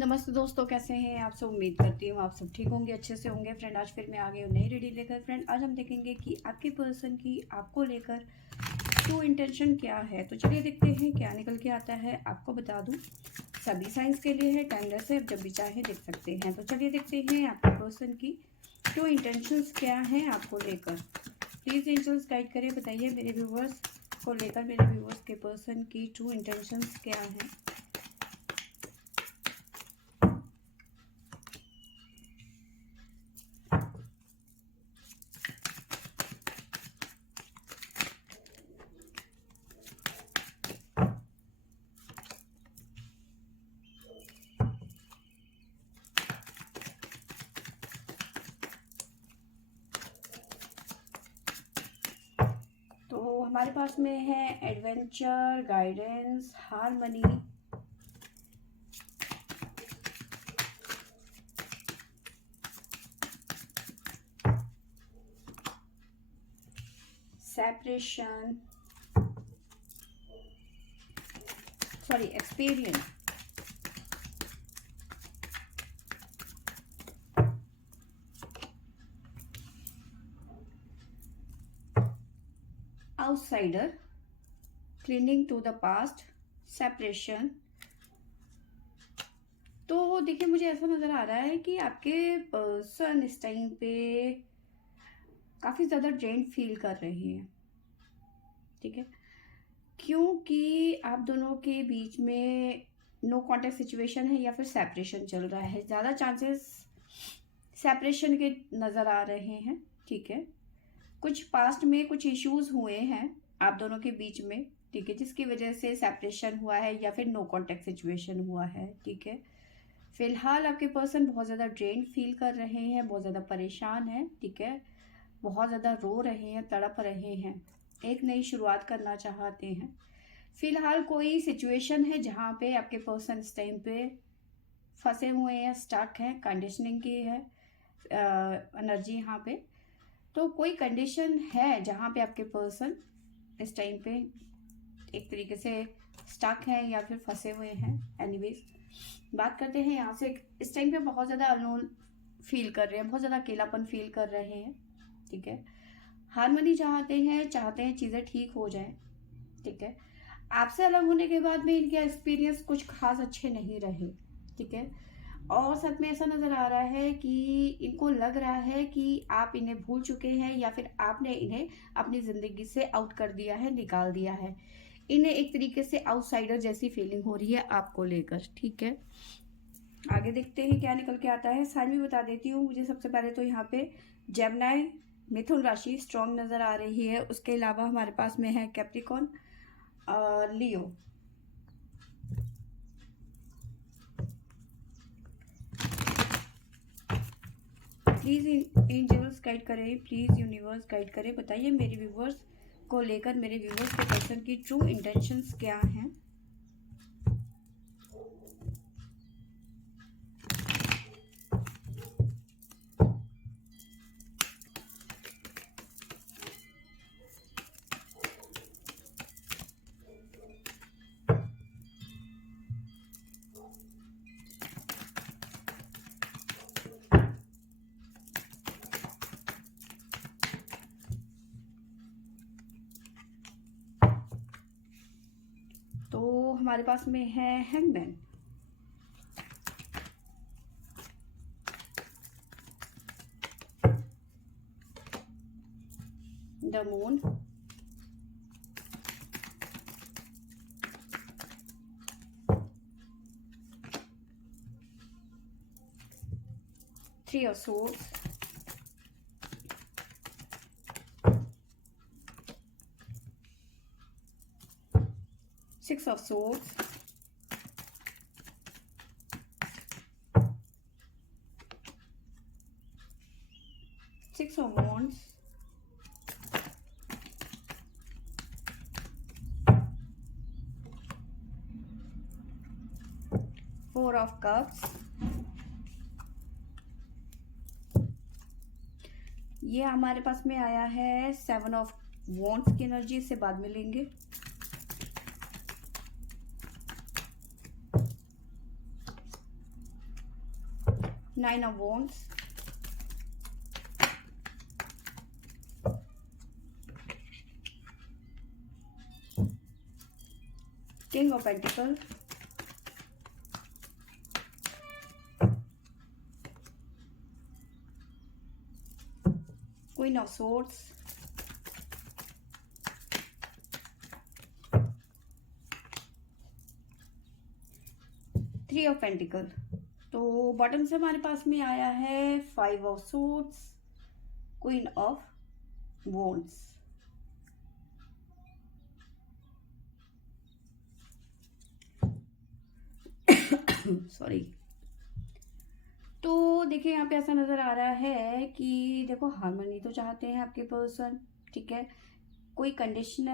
नमस्ते दोस्तों, कैसे हैं आप सब। उम्मीद करती हूँ आप सब ठीक होंगे, अच्छे से होंगे। फ्रेंड, आज फिर मैं आ गई हूँ नई रीडिंग लेकर। फ्रेंड, आज हम देखेंगे कि आपके पर्सन की आपको लेकर ट्रू इंटेंशन क्या है। तो चलिए देखते हैं क्या निकल के आता है। आपको बता दूँ, सभी साइंस के लिए है, टाइमलेस है, जब भी चाहे देख सकते हैं। तो चलिए देखते हैं आपके पर्सन की ट्रू इंटेंशंस क्या हैं आपको लेकर। प्लीज़ एंजल्स गाइड करें, बताइए मेरे व्यूवर्स को लेकर, मेरे व्यूवर्स के पर्सन की ट्रू इंटेंशंस क्या हैं। तो हमारे पास में है adventure, guidance, harmony, separation, sorry experience, outsider, clinging to the past, separation. तो देखिए, मुझे ऐसा नज़र आ रहा है कि आपके पर्सन इस टाइम पे काफ़ी ज़्यादा ड्रेन फील कर रहे हैं, ठीक है, क्योंकि आप दोनों के बीच में नो कॉन्टेक्ट सिचुएशन है या फिर सेपरेशन चल रहा है। ज़्यादा चांसेस सेपरेशन के नज़र आ रहे हैं, ठीक है। कुछ पास्ट में कुछ इश्यूज हुए हैं आप दोनों के बीच में, ठीक है, जिसकी वजह से सेपरेशन हुआ है या फिर नो कांटेक्ट सिचुएशन हुआ है, ठीक है। फिलहाल आपके पर्सन बहुत ज़्यादा ड्रेन फील कर रहे हैं, बहुत ज़्यादा परेशान है, ठीक है, बहुत ज़्यादा रो रहे हैं, तड़प रहे हैं, एक नई शुरुआत करना चाहते हैं। फिलहाल कोई सिचुएशन है जहाँ पे आपके पर्सन इस टाइम पे फंसे हुए हैं, स्टक हैं, कंडीशनिंग की है एनर्जी यहाँ पे। तो कोई कंडीशन है जहाँ पे आपके पर्सन इस टाइम पे एक तरीके से स्टक हैं या फिर फंसे हुए हैं। एनीवेज, बात करते हैं यहाँ से। इस टाइम पे बहुत ज़्यादा अननोन फील कर रहे हैं, बहुत ज़्यादा अकेलापन फील कर रहे हैं, ठीक है। हारमोनी चाहते हैं चीज़ें ठीक हो जाए, ठीक है। आपसे अलग होने के बाद में इनके एक्सपीरियंस कुछ खास अच्छे नहीं रहे, ठीक है। और सच में ऐसा नजर आ रहा है कि इनको लग रहा है कि आप इन्हें भूल चुके हैं या फिर आपने इन्हें अपनी जिंदगी से आउट कर दिया है, निकाल दिया है। इन्हें एक तरीके से आउटसाइडर जैसी फीलिंग हो रही है आपको लेकर, ठीक है। आगे देखते हैं क्या निकल के आता है। साइन भी बता देती हूँ। मुझे सबसे पहले तो यहाँ पे जेमिनी, मिथुन राशि स्ट्रॉन्ग नजर आ रही है। उसके अलावा हमारे पास में है Capricorn, Leo. Please angels guide करें, प्लीज़ यूनिवर्स गाइड करें, बताइए मेरे व्यूवर्स को लेकर, मेरे व्यूवर्स के पर्सन की ट्रू इंटेंशंस क्या हैं। तो हमारे पास में है hangman, the moon, three of swords, six of swords, six of wands, four of cups. ये हमारे पास में आया है सेवन ऑफ wands की एनर्जी, से बाद में लेंगे। 9 of Wands, King of Pentacles, Queen of Swords, Three of Pentacles। तो बॉटम से हमारे पास में आया है 5 of Swords, Queen of Wands। Sorry. तो देखिए यहाँ पे ऐसा नजर आ रहा है कि देखो हार्मनी तो चाहते हैं आपके पर्सन, ठीक है। कोई कंडीशन,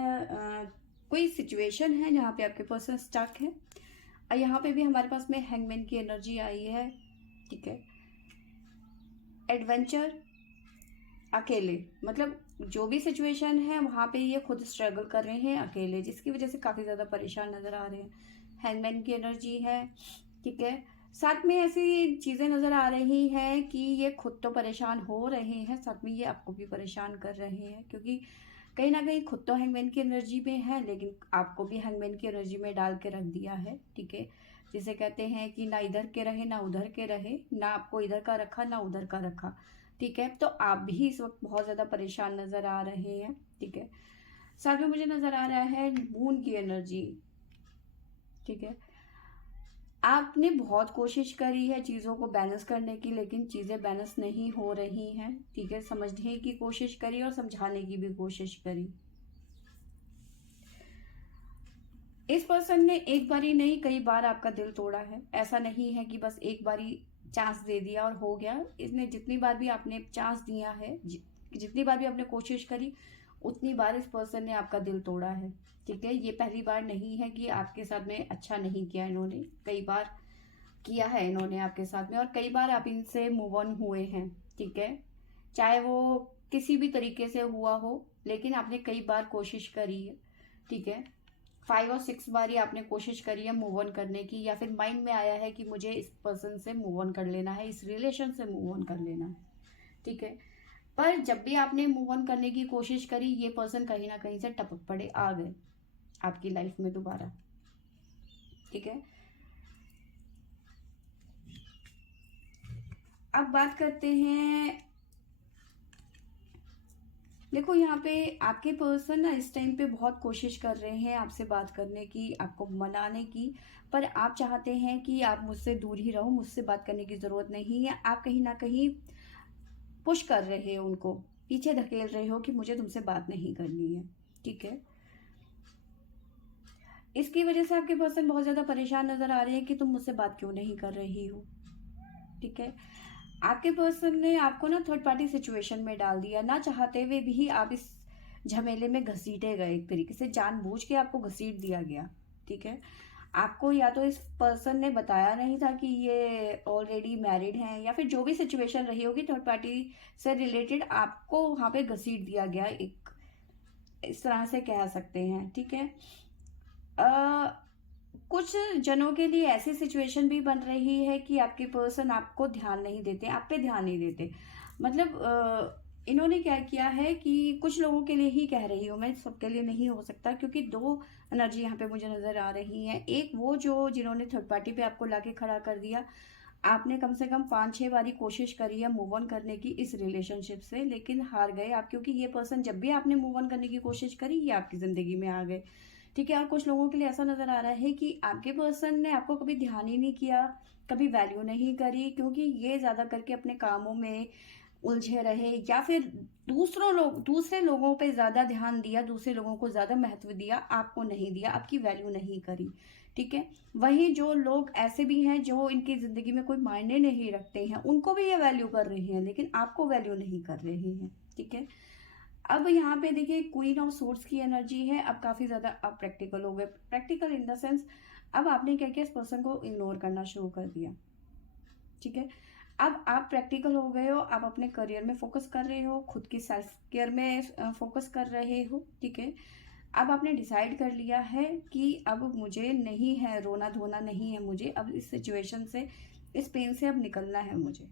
कोई सिचुएशन है जहाँ पे आपके पर्सन स्टक है। और यहाँ पे भी हमारे पास में हैंगमैन की एनर्जी आई है, ठीक है। एडवेंचर, अकेले, मतलब जो भी सिचुएशन है वहाँ पे ये खुद स्ट्रगल कर रहे हैं अकेले, जिसकी वजह से काफ़ी ज़्यादा परेशान नज़र आ रहे हैं। हैंगमैन की एनर्जी है, ठीक है। साथ में ऐसी चीज़ें नज़र आ रही हैं कि ये खुद तो परेशान हो रहे हैं, साथ में ये आपको भी परेशान कर रहे हैं, क्योंकि कहीं ना कहीं खुद तो हैंगमैन की एनर्जी में है लेकिन आपको भी हैंगमैन की एनर्जी में डाल के रख दिया है, ठीक है। जिसे कहते हैं कि ना इधर के रहे ना उधर के रहे, ना आपको इधर का रखा ना उधर का रखा, ठीक है। तो आप भी इस वक्त बहुत ज़्यादा परेशान नज़र आ रहे हैं, ठीक है। साथ में मुझे नज़र आ रहा है मून की एनर्जी, ठीक है। आपने बहुत कोशिश करी है चीज़ों को बैलेंस करने की, लेकिन चीज़ें बैलेंस नहीं हो रही हैं, ठीक है। समझने की कोशिश करी और समझाने की भी कोशिश करी। इस पर्सन ने एक बारी नहीं कई बार आपका दिल तोड़ा है। ऐसा नहीं है कि बस एक बारी चांस दे दिया और हो गया। इसने जितनी बार भी आपने चांस दिया है, जितनी बार भी आपने कोशिश करी, उतनी बार इस पर्सन ने आपका दिल तोड़ा है, ठीक है। ये पहली बार नहीं है कि आपके साथ में अच्छा नहीं किया इन्होंने, कई बार किया है इन्होंने आपके साथ में, और कई बार आप इनसे मूव ऑन हुए हैं, ठीक है। चाहे वो किसी भी तरीके से हुआ हो, लेकिन आपने कई बार कोशिश करी है, ठीक है। 5 और 6 बार ही आपने कोशिश करी है मूव ऑन करने की, या फिर माइंड में आया है कि मुझे इस पर्सन से मूव ऑन कर लेना है, इस रिलेशन से मूव ऑन कर लेना है, ठीक है। पर जब भी आपने मूव ऑन करने की कोशिश करी, ये पर्सन कहीं ना कहीं से टपक पड़े आ गए आपकी लाइफ में दोबारा, ठीक है। अब बात करते हैं, देखो यहाँ पे आपके पर्सन ना इस टाइम पे बहुत कोशिश कर रहे हैं आपसे बात करने की, आपको मनाने की, पर आप चाहते हैं कि आप मुझसे दूर ही रहो, मुझसे बात करने की ज़रूरत नहीं है। आप कहीं ना कहीं पुश कर रहे हो, उनको पीछे धकेल रहे हो कि मुझे तुमसे बात नहीं करनी है, ठीक है। इसकी वजह से आपके पर्सन बहुत ज़्यादा परेशान नज़र आ रहे हैं कि तुम मुझसे बात क्यों नहीं कर रही हो, ठीक है। आपके पर्सन ने आपको ना थर्ड पार्टी सिचुएशन में डाल दिया, ना चाहते हुए भी आप इस झमेले में घसीटे गए, एक तरीके से जानबूझ के आपको घसीट दिया गया, ठीक है। आपको या तो इस पर्सन ने बताया नहीं था कि ये ऑलरेडी मैरिड हैं, या फिर जो भी सिचुएशन रही होगी थर्ड पार्टी से रिलेटेड, आपको वहां पे घसीट दिया गया, एक इस तरह से कह सकते हैं, ठीक है। कुछ जनों के लिए ऐसी सिचुएशन भी बन रही है कि आपके पर्सन आपको ध्यान नहीं देते, आप पे ध्यान नहीं देते। मतलब इन्होंने क्या किया है कि कुछ लोगों के लिए ही कह रही हूँ मैं, सबके लिए नहीं हो सकता, क्योंकि दो एनर्जी यहाँ पे मुझे नजर आ रही है। एक वो जो जिन्होंने थर्ड पार्टी पे आपको लाके खड़ा कर दिया, आपने कम से कम 5-6 बारी कोशिश करी है मूव ऑन करने की इस रिलेशनशिप से, लेकिन हार गए आप, क्योंकि ये पर्सन जब भी आपने मूव ऑन करने की कोशिश करी, ये आपकी जिंदगी में आ गए, ठीक है। और कुछ लोगों के लिए ऐसा नजर आ रहा है कि आपके पर्सन ने आपको कभी ध्यान ही नहीं किया, कभी वैल्यू नहीं करी, क्योंकि ये ज्यादा करके अपने कामों में उलझे रहे, या फिर दूसरे लोगों पे ज्यादा ध्यान दिया, दूसरे लोगों को ज्यादा महत्व दिया, आपको नहीं दिया, आपकी वैल्यू नहीं करी, ठीक है। वहीं जो लोग ऐसे भी हैं जो इनकी जिंदगी में कोई मायने नहीं रखते हैं, उनको भी ये वैल्यू कर रहे हैं, लेकिन आपको वैल्यू नहीं कर रहे हैं, ठीक है। अब यहाँ पे देखिए क्वीन ऑफ सोर्ड्स की एनर्जी है। अब काफी ज्यादा आप प्रैक्टिकल हो गए, प्रैक्टिकल इन द सेंस, अब आपने क्या किया, इस पर्सन को इग्नोर करना शुरू कर दिया, ठीक है। अब आप प्रैक्टिकल हो गए हो, आप अपने करियर में फोकस कर रहे हो, खुद की सेल्फ केयर में फोकस कर रहे हो, ठीक है। अब आपने डिसाइड कर लिया है कि अब मुझे नहीं है रोना धोना, नहीं है मुझे अब इस सिचुएशन से, इस पेन से अब निकलना है मुझे।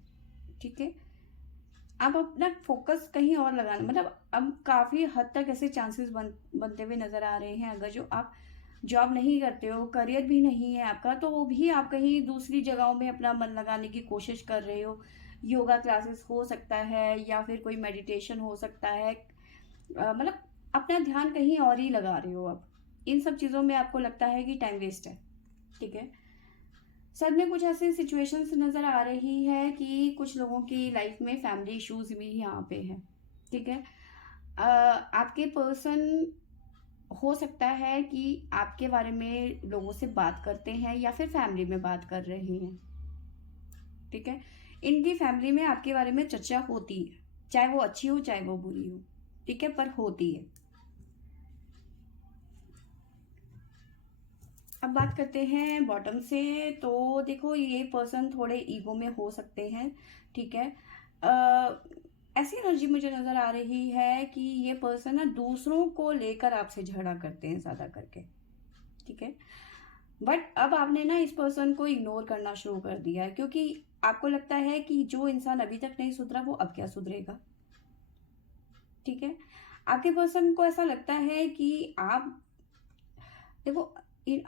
ठीक है, अब अपना फोकस कहीं और लगाना, मतलब अब काफ़ी हद तक ऐसे चांसेस बनते हुए नज़र आ रहे हैं। अगर जो आप जॉब नहीं करते हो, करियर भी नहीं है आपका, तो वो भी आप कहीं दूसरी जगहों में अपना मन लगाने की कोशिश कर रहे हो। योगा क्लासेस हो सकता है, या फिर कोई मेडिटेशन हो सकता है, मतलब अपना ध्यान कहीं और ही लगा रहे हो। अब इन सब चीज़ों में आपको लगता है कि टाइम वेस्ट है। ठीक है, सर में कुछ ऐसी सिचुएशंस नज़र आ रही है कि कुछ लोगों की लाइफ में फैमिली इश्यूज भी यहाँ पे है। ठीक है, आपके पर्सन हो सकता है कि आपके बारे में लोगों से बात करते हैं या फिर फैमिली में बात कर रहे हैं। ठीक है, इनकी फैमिली में आपके बारे में चर्चा होती है, चाहे वो अच्छी हो चाहे वो बुरी हो। ठीक है, पर होती है। अब बात करते हैं बॉटम से। तो देखो, ये पर्सन थोड़े ईगो में हो सकते हैं। ठीक है, ऐसी एनर्जी मुझे नज़र आ रही है कि ये पर्सन ना दूसरों को लेकर आपसे झगड़ा करते हैं ज़्यादा करके। ठीक है, बट अब आपने ना इस पर्सन को इग्नोर करना शुरू कर दिया है, क्योंकि आपको लगता है कि जो इंसान अभी तक नहीं सुधरा वो अब क्या सुधरेगा। ठीक है, आपके पर्सन को ऐसा लगता है कि आप देखो,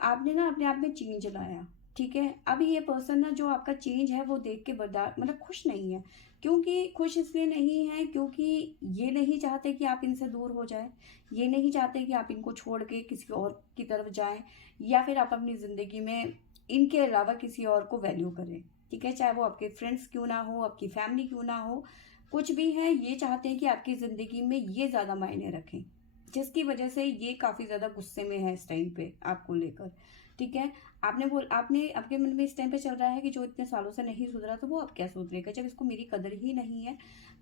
आपने ना अपने आप में चेंज लाया। ठीक है, अभी ये पर्सन ना जो आपका चेंज है वो देख के बर्दाश्त, मतलब खुश नहीं है। क्योंकि खुश इसलिए नहीं है क्योंकि ये नहीं चाहते कि आप इनसे दूर हो जाए, ये नहीं चाहते कि आप इनको छोड़ के किसी और की तरफ जाएं, या फिर आप अपनी ज़िंदगी में इनके अलावा किसी और को वैल्यू करें। ठीक है, चाहे वो आपके फ्रेंड्स क्यों ना हो, आपकी फैमिली क्यों ना हो, कुछ भी है, ये चाहते हैं कि आपकी ज़िंदगी में ये ज़्यादा मायने रखें, जिसकी वजह से ये काफ़ी ज़्यादा गुस्से में है इस टाइम पे आपको लेकर। ठीक है, आपने आपके मन में इस टाइम पे चल रहा है कि जो इतने सालों से नहीं सुधरा तो वो अब क्या सुधरेगा, जब इसको मेरी कदर ही नहीं है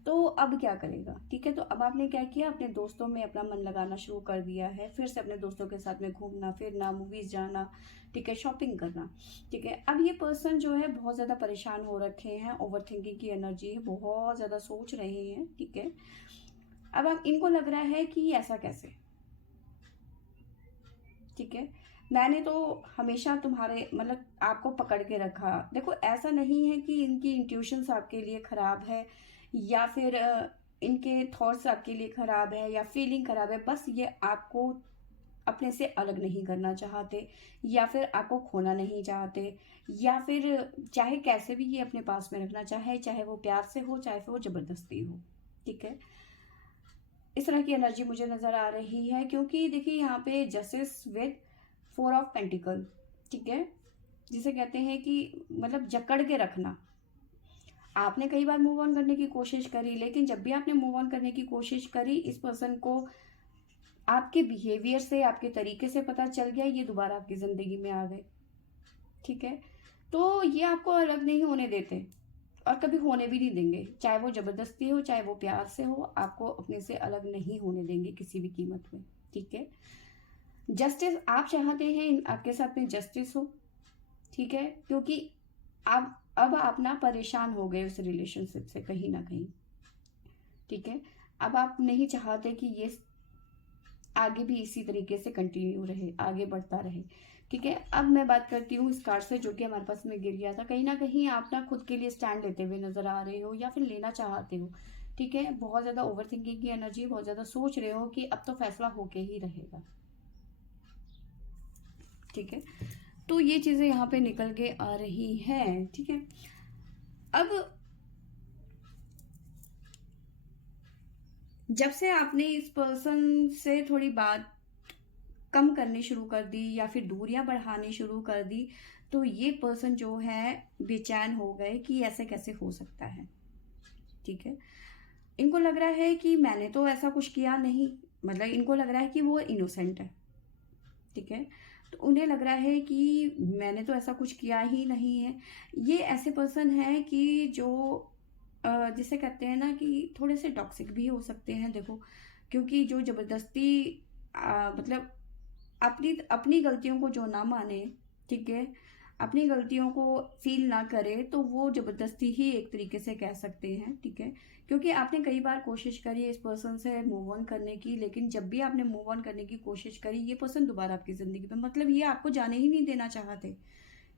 तो अब क्या करेगा। ठीक है, तो अब आपने क्या किया, अपने दोस्तों में अपना मन लगाना शुरू कर दिया है, फिर से अपने दोस्तों के साथ में घूमना फिरना, मूवीज़ जाना। ठीक है, शॉपिंग करना। ठीक है, अब ये पर्सन जो है बहुत ज़्यादा परेशान हो रखे हैं, ओवर थिंकिंग की एनर्जी है, बहुत ज़्यादा सोच रहे हैं। ठीक है, अब इनको लग रहा है कि ऐसा कैसे। ठीक है, मैंने तो हमेशा तुम्हारे मतलब आपको पकड़ के रखा। देखो, ऐसा नहीं है कि इनकी इंट्यूशंस आपके लिए ख़राब है, या फिर इनके थॉट्स आपके लिए ख़राब है, या फीलिंग ख़राब है। बस ये आपको अपने से अलग नहीं करना चाहते, या फिर आपको खोना नहीं चाहते, या फिर चाहे कैसे भी ये अपने पास में रखना चाहे, चाहे वो प्यार से हो चाहे फिर वो ज़बरदस्ती हो। ठीक है, इस तरह की एनर्जी मुझे नज़र आ रही है, क्योंकि देखिए यहाँ पे जस्टिस विद 4 ऑफ पेंटिकल। ठीक है, जिसे कहते हैं कि मतलब जकड़ के रखना। आपने कई बार मूव ऑन करने की कोशिश करी, लेकिन जब भी आपने मूव ऑन करने की कोशिश करी, इस पर्सन को आपके बिहेवियर से, आपके तरीके से पता चल गया, ये दोबारा आपकी ज़िंदगी में आ गए। ठीक है, तो ये आपको अलग नहीं होने देते और कभी होने भी नहीं देंगे, चाहे वो ज़बरदस्ती हो चाहे वो प्यार से हो, आपको अपने से अलग नहीं होने देंगे किसी भी कीमत में। ठीक है, जस्टिस आप चाहते हैं आपके साथ में जस्टिस हो। ठीक है, क्योंकि अब आप ना परेशान हो गए उस रिलेशनशिप से कहीं ना कहीं। ठीक है, अब आप नहीं चाहते कि ये आगे भी इसी तरीके से कंटिन्यू रहे, आगे बढ़ता रहे। ठीक है, अब मैं बात करती हूँ इस कार्ड से जो कि हमारे पास में गिर गया था। कहीं ना कहीं आप ना खुद के लिए स्टैंड लेते हुए नजर आ रहे हो, या फिर लेना चाहते हो। ठीक है, बहुत ज़्यादा ओवर थिंकिंग की एनर्जी, बहुत ज़्यादा सोच रहे हो कि अब तो फैसला होके ही रहेगा। ठीक है, तो ये चीज़ें यहाँ पे निकल के आ रही हैं। ठीक है, अब जब से आपने इस पर्सन से थोड़ी बात कम करनी शुरू कर दी, या फिर दूरियां बढ़ानी शुरू कर दी, तो ये पर्सन जो है बेचैन हो गए कि ऐसे कैसे हो सकता है। ठीक है, इनको लग रहा है कि मैंने तो ऐसा कुछ किया नहीं, मतलब इनको लग रहा है कि वो इनोसेंट है। ठीक है, तो उन्हें लग रहा है कि मैंने तो ऐसा कुछ किया ही नहीं है। ये ऐसे पर्सन है कि जो जिसे कहते हैं ना कि थोड़े से टॉक्सिक भी हो सकते हैं। देखो, क्योंकि जो ज़बरदस्ती मतलब अपनी अपनी गलतियों को जो ना माने। ठीक है, अपनी गलतियों को फील ना करे तो वो ज़बरदस्ती ही एक तरीके से कह सकते हैं, ठीक है। क्योंकि आपने कई बार कोशिश करी है इस पर्सन से मूव ऑन करने की, लेकिन जब भी आपने मूव ऑन करने की कोशिश करी ये पर्सन दोबारा आपकी ज़िंदगी में, मतलब ये आपको जाने ही नहीं देना चाहते,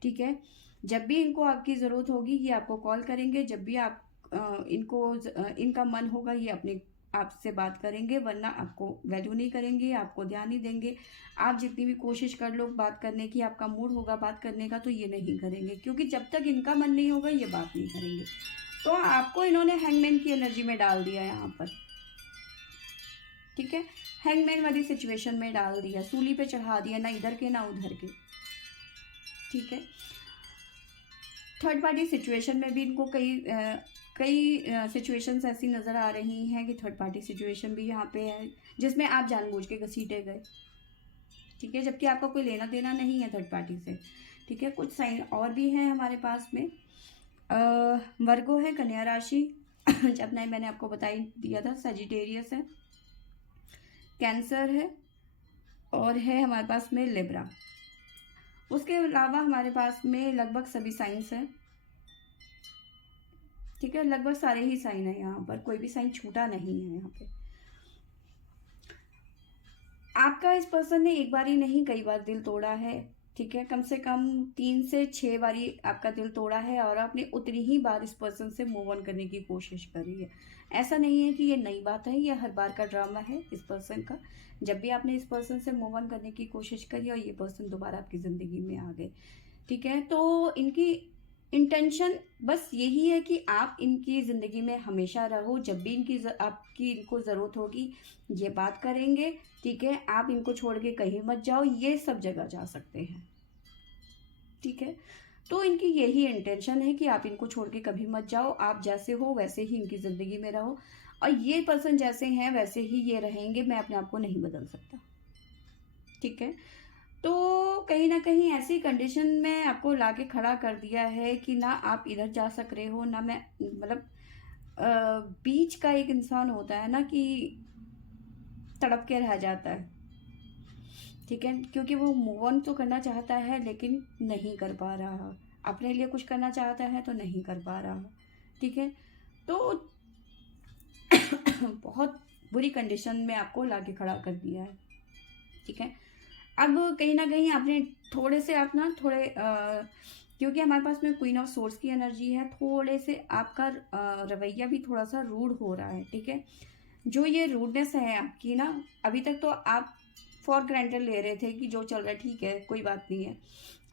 ठीक है। जब भी इनको आपकी ज़रूरत होगी ये आपको कॉल करेंगे, जब भी आप इनका मन होगा ये अपने आपसे बात करेंगे, वरना आपको वैल्यू नहीं करेंगे, आपको ध्यान नहीं देंगे। आप जितनी भी कोशिश कर लो बात करने की, आपका मूड होगा बात करने का तो ये नहीं करेंगे, क्योंकि जब तक इनका मन नहीं होगा ये बात नहीं करेंगे। तो आपको इन्होंने हैंगमैन की एनर्जी में डाल दिया यहाँ पर, ठीक है। हैंगमैन वाली सिचुएशन में डाल दिया, सूली पे चढ़ा दिया, ना इधर के ना उधर के, ठीक है। थर्ड पार्टी सिचुएशन में भी इनको कई सिचुएशंस ऐसी नज़र आ रही हैं कि थर्ड पार्टी सिचुएशन भी यहाँ पे है जिसमें आप जानबूझ के घसीटे गए, ठीक है, जबकि आपका कोई लेना देना नहीं है थर्ड पार्टी से, ठीक है। कुछ साइन और भी हैं हमारे पास में। वर्गो है, कन्या राशि अपना मैंने आपको बता ही दिया था, सजिटेरियस है, कैंसर है, और है हमारे पास में लिब्रा। उसके अलावा हमारे पास में लगभग सभी साइंस हैं, ठीक है, लगभग सारे ही साइन है, यहाँ पर कोई भी साइन छूटा नहीं है। यहाँ पे आपका इस पर्सन ने एक बार ही नहीं कई बार दिल तोड़ा है, ठीक है, कम से कम 3 से 6 बारी आपका दिल तोड़ा है, और आपने उतनी ही बार इस पर्सन से मूव ऑन करने की कोशिश करी है। ऐसा नहीं है कि ये नई बात है, ये हर बार का ड्रामा है इस पर्सन का। जब भी आपने इस पर्सन से मूव ऑन करने की कोशिश करी और ये पर्सन दोबारा आपकी ज़िंदगी में आ गए, ठीक है, तो इनकी इंटेंशन बस यही है कि आप इनकी ज़िंदगी में हमेशा रहो। जब भी आपकी इनको ज़रूरत होगी ये बात करेंगे, ठीक है। आप इनको छोड़ के कहीं मत जाओ, ये सब जगह जा सकते हैं, ठीक है। तो इनकी यही इंटेंशन है कि आप इनको छोड़ के कभी मत जाओ, आप जैसे हो वैसे ही इनकी ज़िंदगी में रहो, और ये पर्सन जैसे हैं वैसे ही ये रहेंगे। मैं अपने आप को नहीं बदल सकता, ठीक है। तो कहीं ना कहीं ऐसी कंडीशन में आपको लाके खड़ा कर दिया है कि ना आप इधर जा सक रहे हो ना मैं, मतलब बीच का एक इंसान होता है ना कि तड़प के रह जाता है, ठीक है, क्योंकि वो मूव ऑन तो करना चाहता है लेकिन नहीं कर पा रहा, अपने लिए कुछ करना चाहता है तो नहीं कर पा रहा, ठीक है। तो बहुत बुरी कंडीशन में आपको लाके खड़ा कर दिया है, ठीक है। अब कहीं ना कहीं आपने थोड़े से आप ना थोड़े क्योंकि हमारे पास में क्वीन ऑफ सोर्स की एनर्जी है, थोड़े से आपका रवैया भी थोड़ा सा रूड हो रहा है, ठीक है। जो ये रूडनेस है आपकी ना, अभी तक तो आप फॉर ग्रांटेड ले रहे थे कि जो चल रहा है ठीक है कोई बात नहीं है,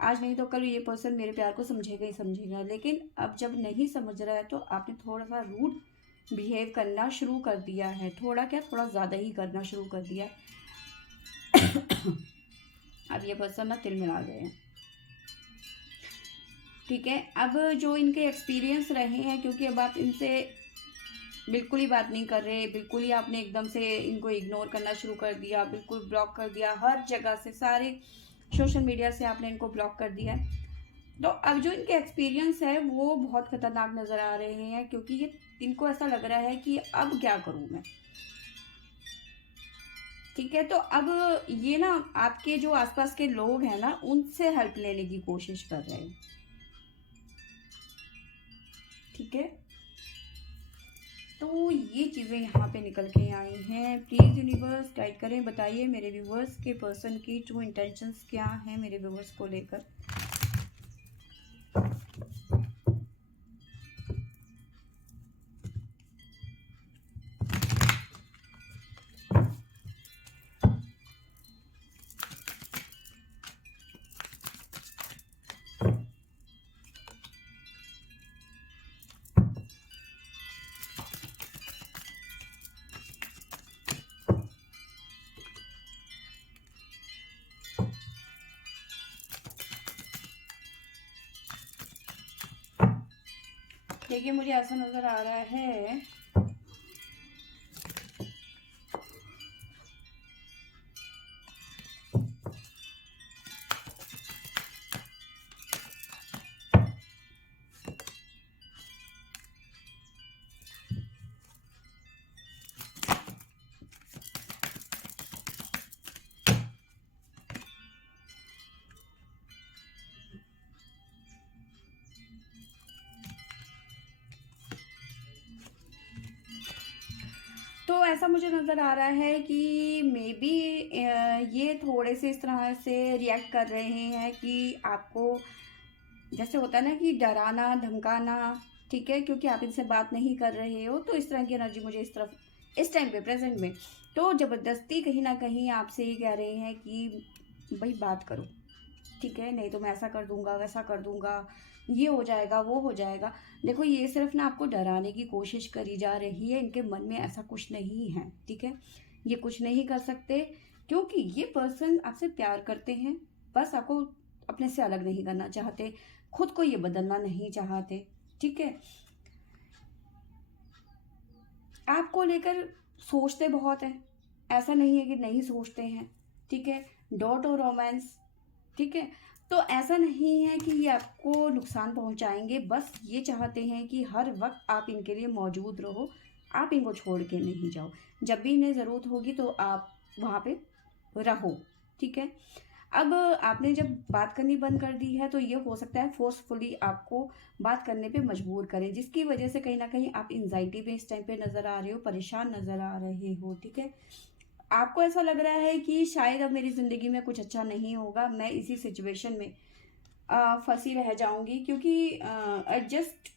आज नहीं तो कल ये पर्सन मेरे प्यार को समझेगा ही समझेगा, लेकिन अब जब नहीं समझ रहा है तो आपने थोड़ा सा रूड बिहेव करना शुरू कर दिया है, थोड़ा क्या थोड़ा ज़्यादा ही करना शुरू कर दिया अब ये पर्सन ना तिल मिला गए हैं, ठीक है। अब जो इनके एक्सपीरियंस रहे हैं, क्योंकि अब आप इनसे बिल्कुल ही बात नहीं कर रहे, बिल्कुल ही आपने एकदम से इनको इग्नोर करना शुरू कर दिया, बिल्कुल ब्लॉक कर दिया, हर जगह से सारे सोशल मीडिया से आपने इनको ब्लॉक कर दिया है। तो अब जो इनके एक्सपीरियंस है वो बहुत खतरनाक नज़र आ रहे हैं, क्योंकि ये इनको ऐसा लग रहा है कि अब क्या करूँ मैं, ठीक है। तो अब ये ना आपके जो आसपास के लोग हैं ना उनसे हेल्प लेने की कोशिश कर रहे हैं, ठीक है। तो ये चीज़ें यहाँ पे निकल के आई हैं। प्लीज़ यूनिवर्स गाइड करें, बताइए मेरे व्यूवर्स के पर्सन की ट्रू इंटेंशंस क्या हैं मेरे व्यूवर्स को लेकर। देखिए मुझे ऐसा नज़र आ रहा है सो ऐसा मुझे नज़र आ रहा है कि मे बी ये थोड़े से इस तरह से रिएक्ट कर रहे हैं कि आपको जैसे होता है ना कि डराना धमकाना, ठीक है, क्योंकि आप इनसे बात नहीं कर रहे हो, तो इस तरह की एनर्जी मुझे इस तरफ इस टाइम पे प्रेजेंट में तो ज़बरदस्ती कहीं ना कहीं आपसे ये कह रहे हैं कि भाई बात करो, ठीक है, नहीं तो मैं ऐसा कर दूंगा वैसा कर दूंगा, ये हो जाएगा वो हो जाएगा। देखो ये सिर्फ ना आपको डराने की कोशिश करी जा रही है, इनके मन में ऐसा कुछ नहीं है, ठीक है, ये कुछ नहीं कर सकते क्योंकि ये पर्सन आपसे प्यार करते हैं, बस आपको अपने से अलग नहीं करना चाहते, खुद को ये बदलना नहीं चाहते, ठीक है। आपको लेकर सोचते बहुत हैं, ऐसा नहीं है कि नहीं सोचते हैं, ठीक है, डॉट और रोमांस, ठीक है। तो ऐसा नहीं है कि ये आपको नुकसान पहुंचाएंगे, बस ये चाहते हैं कि हर वक्त आप इनके लिए मौजूद रहो, आप इनको छोड़ के नहीं जाओ, जब भी इन्हें ज़रूरत होगी तो आप वहाँ पे रहो, ठीक है। अब आपने जब बात करनी बंद कर दी है तो ये हो सकता है फोर्सफुली आपको बात करने पे मजबूर करें, जिसकी वजह से कहीं ना कहीं आप एंजाइटी में इस टाइम पे नज़र आ रहे हो, परेशान नज़र आ रहे हो, ठीक है। आपको ऐसा लग रहा है कि शायद अब मेरी ज़िंदगी में कुछ अच्छा नहीं होगा, मैं इसी सिचुएशन में फंसी रह जाऊंगी, क्योंकि एडजस्ट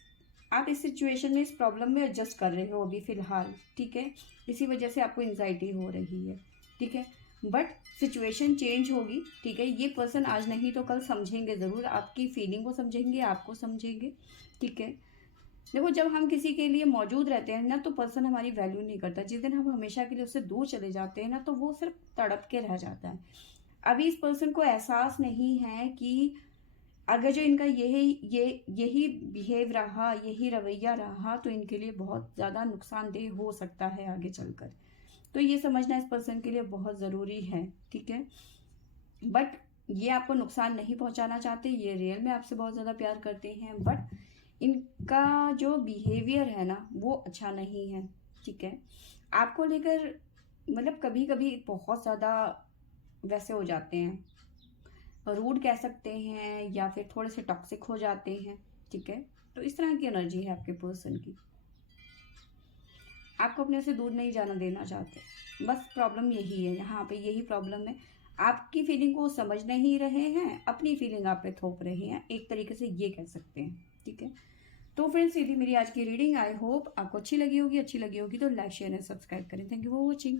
आप इस सिचुएशन में इस प्रॉब्लम में एडजस्ट कर रहे हो अभी फ़िलहाल, ठीक है, इसी वजह से आपको एंजाइटी हो रही है, ठीक है। बट सिचुएशन चेंज होगी, ठीक है, ये पर्सन आज नहीं तो कल समझेंगे ज़रूर, आपकी फीलिंग को समझेंगे, आपको समझेंगे, ठीक है। देखो जब हम किसी के लिए मौजूद रहते हैं ना तो पर्सन हमारी वैल्यू नहीं करता, जिस दिन हम हमेशा के लिए उससे दूर चले जाते हैं ना तो वो सिर्फ तड़प के रह जाता है। अभी इस पर्सन को एहसास नहीं है कि अगर जो इनका यही बिहेव रहा, यही रवैया रहा तो इनके लिए बहुत ज़्यादा नुकसानदेह हो सकता है आगे चलकर, तो ये समझना इस पर्सन के लिए बहुत ज़रूरी है, ठीक है। बट ये आपको नुकसान नहीं पहुंचाना चाहते, ये रियल में आपसे बहुत ज़्यादा प्यार करते हैं, बट इनका जो बिहेवियर है ना वो अच्छा नहीं है, ठीक है। आपको लेकर मतलब कभी कभी बहुत ज़्यादा वैसे हो जाते हैं, रूड कह सकते हैं या फिर थोड़े से टॉक्सिक हो जाते हैं, ठीक है। तो इस तरह की एनर्जी है आपके पर्सन की, आपको अपने से दूर नहीं जाना देना चाहते, बस प्रॉब्लम यही है, यहाँ पे यही प्रॉब्लम है, आपकी फीलिंग को समझ नहीं रहे हैं, अपनी फीलिंग आप पे थोप रहे हैं, एक तरीके से ये कह सकते हैं, ठीक है। तो फ्रेंड्स ये थी मेरी आज की रीडिंग, आई होप आपको अच्छी लगी होगी, अच्छी लगी होगी तो लाइक शेयर एंड सब्सक्राइब करें। Thank you for watching.